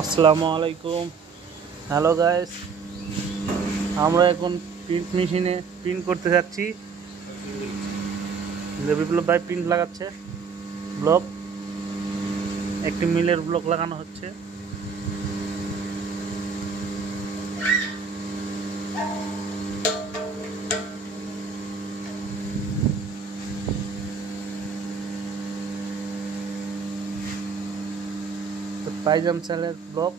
আসসালামু আলাইকুম। Hello guys, আমরা এখন প্রিন্ট মেশিনে প্রিন্ট করতে যাচ্ছি। বিপ্লব ভাই প্রিন্ট লাগাচ্ছে। ব্লক, একটি মিলের ব্লক লাগানো হচ্ছে। তো পাইজাম চালের ব্লক,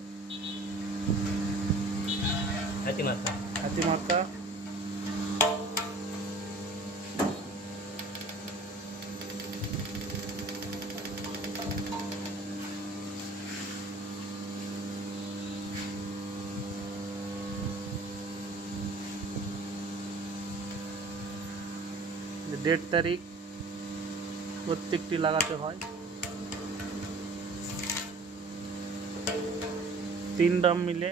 হাতিমার্কা। ডেট তারিখ প্রত্যেকটি লাগাতে হয়। 3 ড্রাম মিলে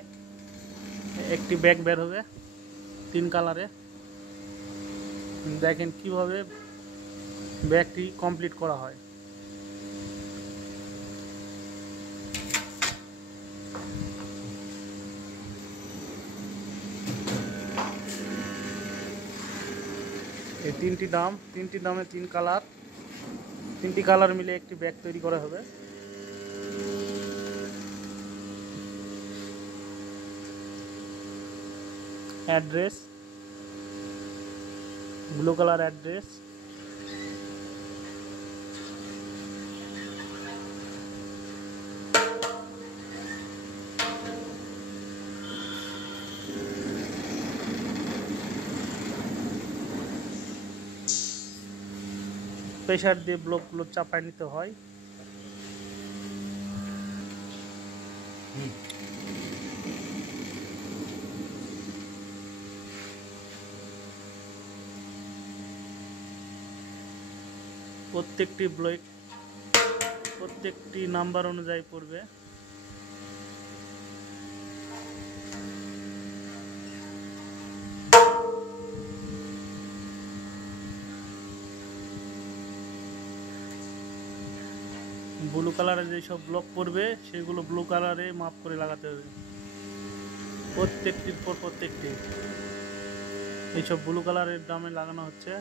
একটি ব্যাগ বের হবে 3 কালারে। দেখেন কিভাবে ব্যাগটি কমপ্লিট করা হয়। এই 3টি ড্রাম, 3টি ড্রামে 3 কালার, 3টি কালার মিলে একটি ব্যাগ তৈরি করা হবে। Address, blue colour address, pressure দিয়ে ব্লকগুলো চাপায় নিতে হয়। প্রত্যেকটি ব্লক প্রত্যেকটি নাম্বার অনুযায়ী পড়বে। ব্লু কালারে যেসব ব্লক পড়বে সেগুলো ব্লু কালারে মাপ করে লাগাতে হবে প্রত্যেকটির পর প্রত্যেকটি। এইসব ব্লু কালারের ড্রামে লাগানো হচ্ছে।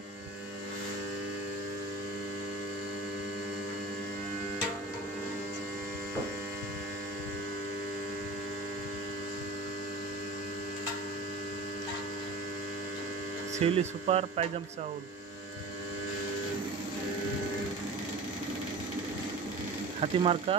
শিউলি সুপার পাইজাম চাউল, হাতিমার্কা,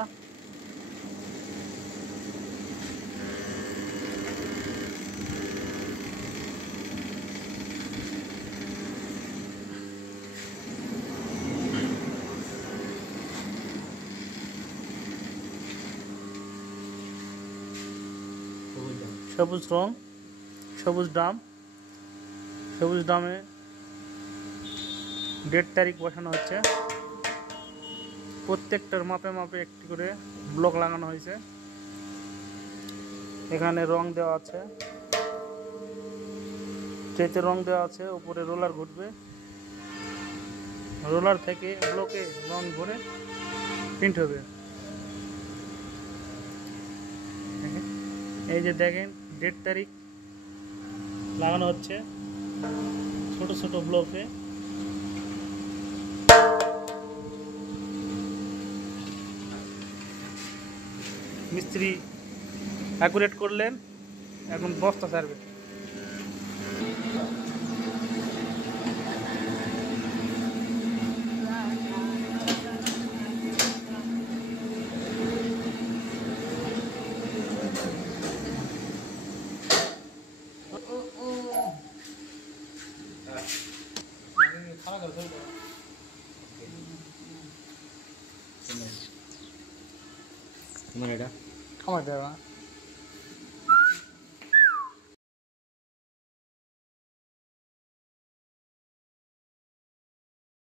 সবুজ রং, সবুজ ড্রাম। সবুজ ড্রামে ডেট তারিখ বসানো হচ্ছে। প্রত্যেকটার মাপে মাপে একটি করে ব্লক লাগানো হয়েছে। এখানে রং দেওয়া আছে, ট্রেতে রং দেওয়া আছে, উপরে রোলার ঘুরবে। রোলার থেকে ব্লকে রং ভরে প্রিন্ট হবে। এই যে দেখেন ডেট তারিখ লাগানো হচ্ছে ছোট ছোট ব্লকে। মিস্ত্রি অ্যাকুরেট করলেন, এখন বস্তা ছাড়বে। Gimana dah? আমার দেওয়া